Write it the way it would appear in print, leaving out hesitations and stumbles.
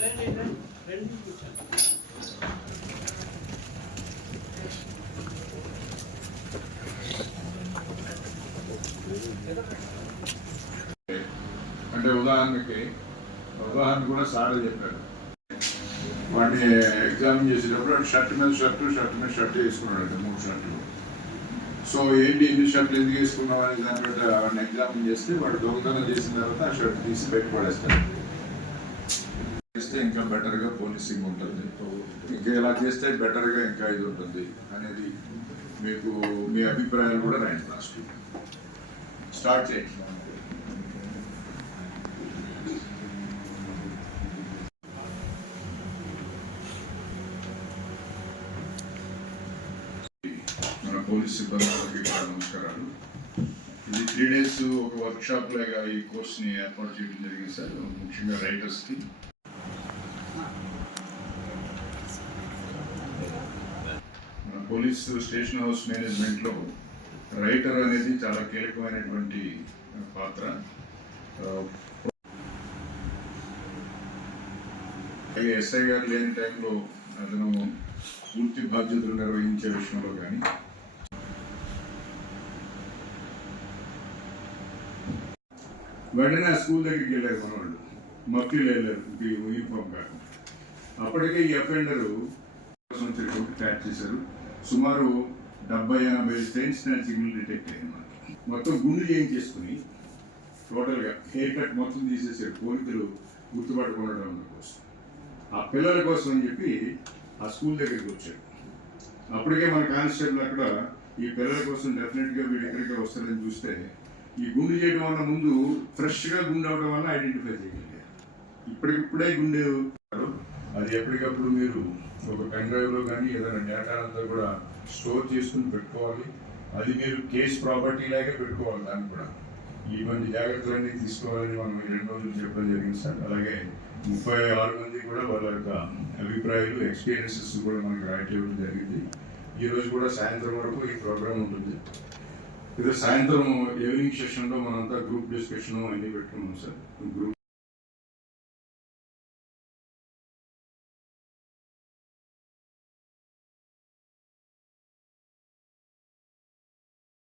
అంటే ఉదాహరణ కూడా సార్ చెప్పారు. వాడిని ఎగ్జామిన్ చేసేటప్పుడు షర్ట్ మీద షర్ట్ వేసుకున్నాడు, 3 షర్ట్లు. సో ఏంటి ఎన్ని షర్ట్లు ఎందుకు వేసుకున్నావు అని దాన్ని బట్టి వాడిని ఎగ్జామిన్ చేస్తే వాడు దొంగతనం చేసిన తర్వాత ఆ షర్ట్ తీసి పెట్టి పడేస్తాడు. చేస్తే ఇంకా బెటర్గా పోలీసింగ్ ఉంటుంది, ఇంకా ఇలా చేస్తే బెటర్గా ఇంకా ఇది ఉంటుంది అనేది మీకు మీ అభిప్రాయాలు కూడా రాయండి. లాస్ట్ స్టార్ట్ చేయండి. మన పోలీస్ సిబ్బందికి నమస్కారాలు. ఇది 3 days ఒక వర్క్షాప్ లాగా ఈ కోర్స్ని ఏర్పాటు చేయడం జరిగింది సార్. ముఖ్యంగా రైటర్స్కి మన పోలీస్ స్టేషన్ హౌస్ మేనేజ్మెంట్లో రైటర్ అనేది చాలా కీలకమైనటువంటి పాత్ర. ఎస్ఐ గారు లేని టైంలో అతను పూర్తి బాధ్యతలు నిర్వహించే విషయంలో కానీ, వెంటనే ఆ స్కూల్ దగ్గరికి వెళ్ళారు మన వాళ్ళు, మక్కీలు వెళ్ళారు యూనిఫామ్ కాక. అప్పటికే ఈ అఫెండరు ట్యాచ్ చేశారు. సుమారు 70-80 చైన్ స్నాచింగ్లు డిటెక్ట్ అయ్యాయి. మనకి మొత్తం గుండు చేయించేసుకుని టోటల్గా హెయిర్ కట్ మొత్తం తీసేసారు పోలీసులు గుర్తుపట్టుకోవడం కోసం. ఆ పిల్లల కోసం అని చెప్పి ఆ స్కూల్ దగ్గరికి వచ్చాడు. అప్పటికే మన కానిస్టేబుల్ అక్కడ ఈ పిల్లల కోసం డెఫినెట్గా వీడు ఎక్కడికి వస్తారని చూస్తే ఈ గుండు చేయడం వల్ల ముందు ఫ్రెష్గా గుండు అవడం వల్ల ఐడెంటిఫై చేయగలిగారు. ఇప్పటికిప్పుడే గుండె అది ఎప్పటికప్పుడు మీరు ఒక పెన్ డ్రైవ్లో కానీ ఏదైనా డేటా అంతా కూడా స్టోర్ చేసుకుని పెట్టుకోవాలి. అది మీరు కేస్ ప్రాపర్టీ లాగే పెట్టుకోవాలి. దాన్ని కూడా ఇవన్నీ జాగ్రత్తలన్నీ తీసుకోవాలని మనం 2 రోజులు చెప్పడం జరిగింది సార్. అలాగే 36 మంది కూడా వాళ్ళ యొక్క అభిప్రాయాలు ఎక్స్పీరియన్సెస్ కూడా మనకు రాయటం జరిగింది. ఈరోజు కూడా సాయంత్రం వరకు ఈ ప్రోగ్రామ్ ఉంటుంది. ఇది సాయంత్రం ఈవినింగ్ సెషన్లో మనంతా గ్రూప్ డిస్కషన్ అన్నీ పెట్టుకున్నాం సార్. గ్రూప్